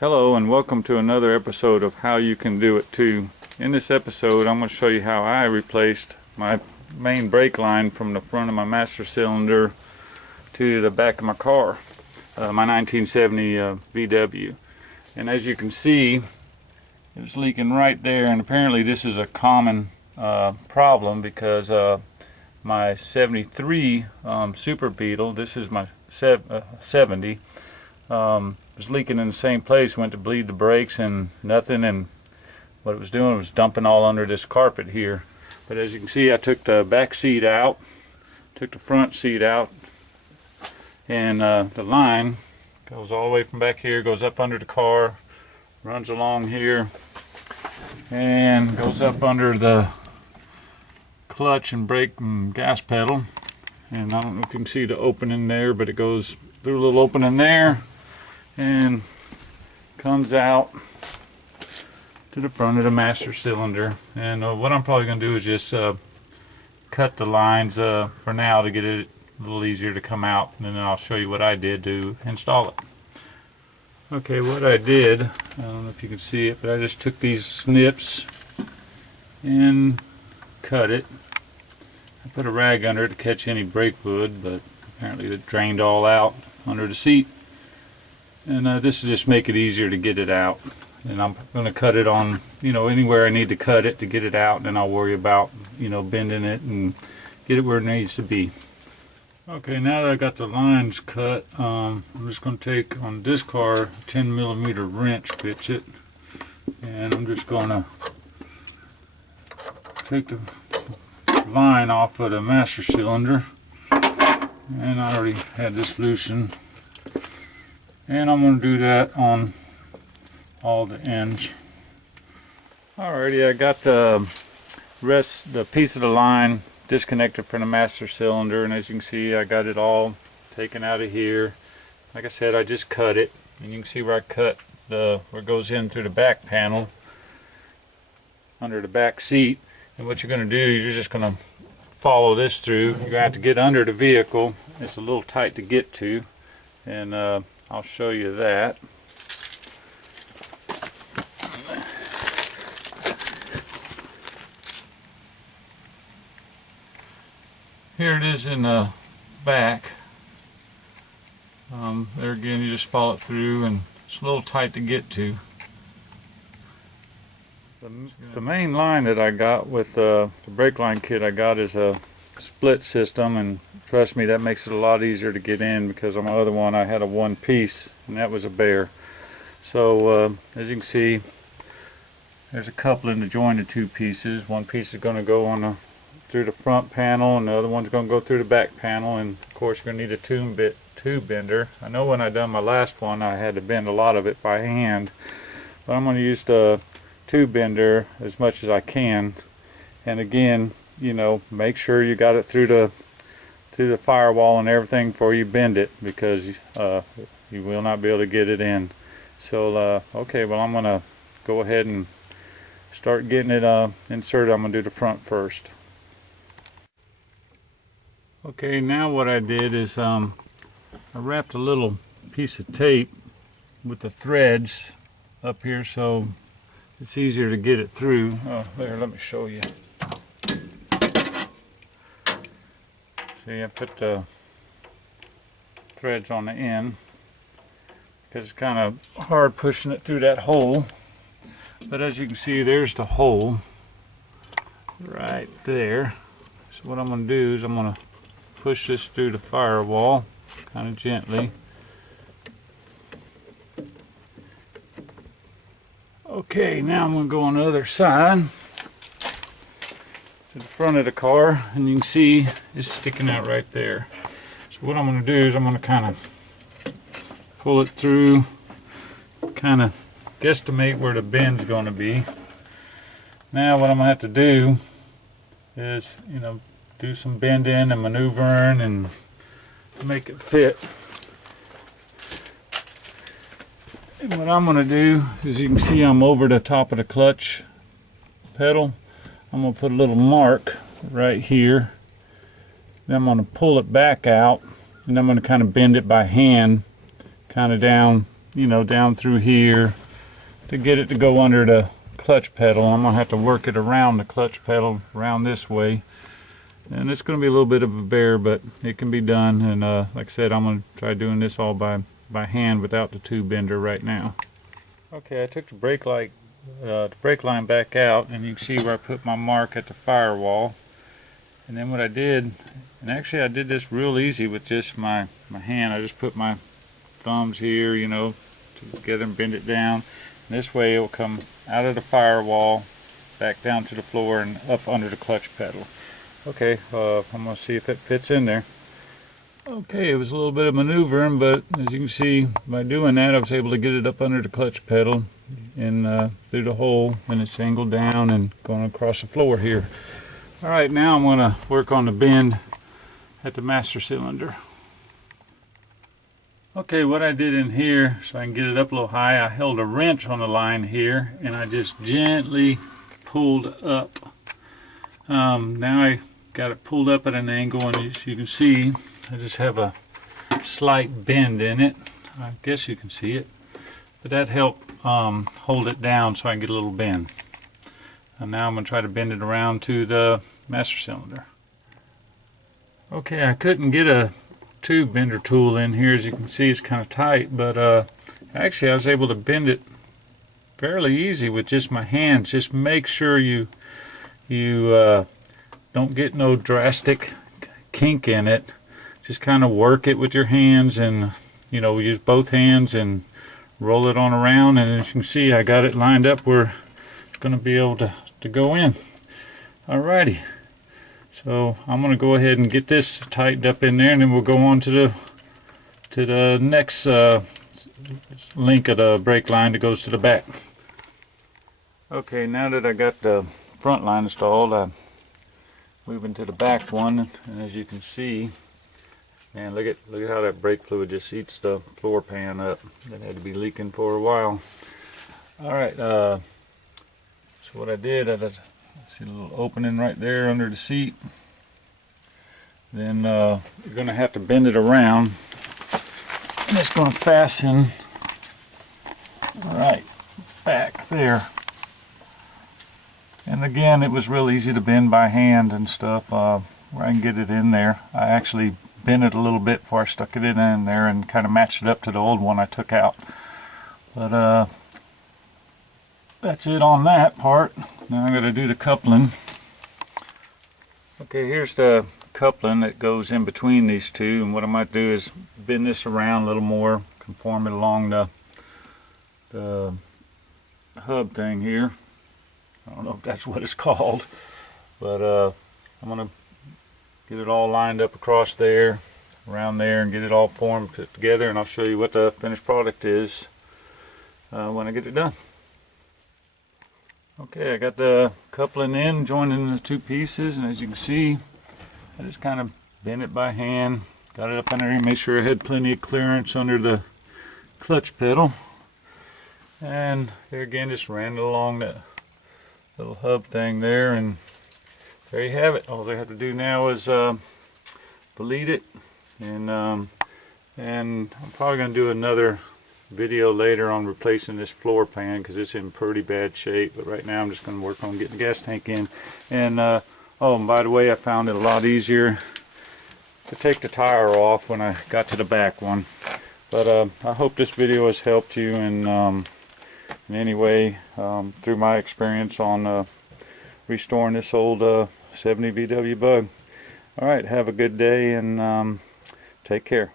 Hello and welcome to another episode of How You Can Do It Too. In this episode I'm going to show you how I replaced my main brake line from the front of my master cylinder to the back of my car, my 1970 VW. And as you can see, it was leaking right there, and apparently this is a common problem because my 73 Super Beetle, this is my 70, was leaking in the same place. Went to bleed the brakes and nothing, and what it was doing was dumping all under this carpet here. But as you can see, I took the back seat out, took the front seat out, and the line goes all the way from back here, goes up under the car, runs along here, and goes up under the clutch and brake and gas pedal. And I don't know if you can see the opening there, but it goes through a little opening there and comes out to the front of the master cylinder. And what I'm probably going to do is just cut the lines for now to get it a little easier to come out, and then I'll show you what I did to install it. Okay, what I did, I don't know if you can see it, but I just took these snips and cut it. I put a rag under it to catch any brake fluid, but apparently it drained all out under the seat. And this will just make it easier to get it out. And I'm going to cut it on, anywhere I need to cut it to get it out, and then I'll worry about, bending it and get it where it needs to be. Okay, now that I got the lines cut, I'm just going to take on this car, a 10mm wrench fits it, and I'm just going to take the line off of the master cylinder, and I already had this loosened. And I'm going to do that on all the ends. Alrighty, I got the piece of the line disconnected from the master cylinder, and as you can see, I got it all taken out of here. Like I said, I just cut it, and you can see where I cut where it goes in through the back panel under the back seat. And what you're going to do is you're just going to follow this through. You're going to have to get under the vehicle. It's a little tight to get to, and I'll show you that. Here it is in the back. There again, you just follow it through, and it's a little tight to get to. The main line that I got with the brake line kit I got is a split system, and trust me, that makes it a lot easier to get in, because on my other one I had a one piece and that was a bear. So as you can see, there's a coupling to join the two pieces. One piece is going to go through the front panel, and the other one's going to go through the back panel, and of course you're going to need a tube bender. I know when I done my last one I had to bend a lot of it by hand, but I'm going to use the tube bender as much as I can. And again, make sure you got it through the firewall and everything before you bend it, because you will not be able to get it in. So okay, well, I'm gonna go ahead and start getting it inserted. I'm gonna do the front first. Okay, now what I did is I wrapped a little piece of tape with the threads up here so it's easier to get it through. Oh, there, let me show you. See, I put the threads on the end because it's kind of hard pushing it through that hole. But as you can see, there's the hole right there. So what I'm going to do is I'm going to push this through the firewall kind of gently. Okay, now I'm going to go on the other side to the front of the car, and you can see it's sticking out right there. So what I'm going to do is I'm going to kind of pull it through, kind of guesstimate where the bend's going to be. Now what I'm going to have to do is, do some bending and maneuvering and make it fit. And what I'm going to do is, you can see I'm over the top of the clutch pedal. I'm going to put a little mark right here. Then I'm going to pull it back out, and I'm going to kind of bend it by hand, kind of down you know, down through here to get it to go under the clutch pedal. I'm gonna have to work it around the clutch pedal, around this way, and it's gonna be a little bit of a bear, but it can be done. And like I said, I'm gonna try doing this all by hand without the tube bender right now. Okay, I took the brake line back out, and you can see where I put my mark at the firewall. And then what I did, and actually I did this real easy with just my hand. I just put my thumbs here, you know, together and bend it down. And this way it will come out of the firewall, back down to the floor and up under the clutch pedal. Okay, I'm going to see if it fits in there. Okay, it was a little bit of maneuvering, but as you can see, by doing that I was able to get it up under the clutch pedal and through the hole, and it's angled down and going across the floor here. Alright, now I'm going to work on the bend at the master cylinder. Okay, what I did in here, so I can get it up a little high, I held a wrench on the line here and I just gently pulled up. Now I got it pulled up at an angle, and as you can see, I just have a slight bend in it. I guess you can see it, but that helped hold it down so I can get a little bend. And now I'm going to try to bend it around to the master cylinder. Okay, I couldn't get a tube bender tool in here. As you can see, it's kind of tight, but actually I was able to bend it fairly easy with just my hands. Just make sure you don't get no drastic kink in it. Just kind of work it with your hands, and you know, use both hands and roll it on around. And as you can see, I got it lined up where it's going to be able to go in. Alrighty, so I'm going to go ahead and get this tightened up in there, and then we'll go on to the next link of the brake line that goes to the back. Okay, now that I got the front line installed, I'm moving to the back one, and as you can see, man, look at how that brake fluid just eats the floor pan up. That had to be leaking for a while. Alright, so what I did, see a little opening right there under the seat. Then you're going to have to bend it around, and it's going to fasten right back there. And again, it was real easy to bend by hand and stuff, where I can get it in there. I actually bent it a little bit before I stuck it in there and kind of matched it up to the old one I took out. But that's it on that part. Now I'm going to do the coupling. Okay, here's the coupling that goes in between these two, and what I might do is bend this around a little more, conform it along the hub thing here. I don't know if that's what it's called, but I'm going to get it all lined up across there, around there, and get it all formed, put together, and I'll show you what the finished product is when I get it done. Okay, I got the coupling in, joining the two pieces, and as you can see, I just kind of bent it by hand, got it up under here, made sure I had plenty of clearance under the clutch pedal, and here again, just ran it along that little hub thing there, and there you have it. All I have to do now is bleed it, and I'm probably going to do another video later on replacing this floor pan because it's in pretty bad shape, but right now I'm just going to work on getting the gas tank in. And oh, and by the way, I found it a lot easier to take the tire off when I got to the back one. But I hope this video has helped you in any way through my experience on restoring this old 70 VW Bug. Alright, have a good day, and take care.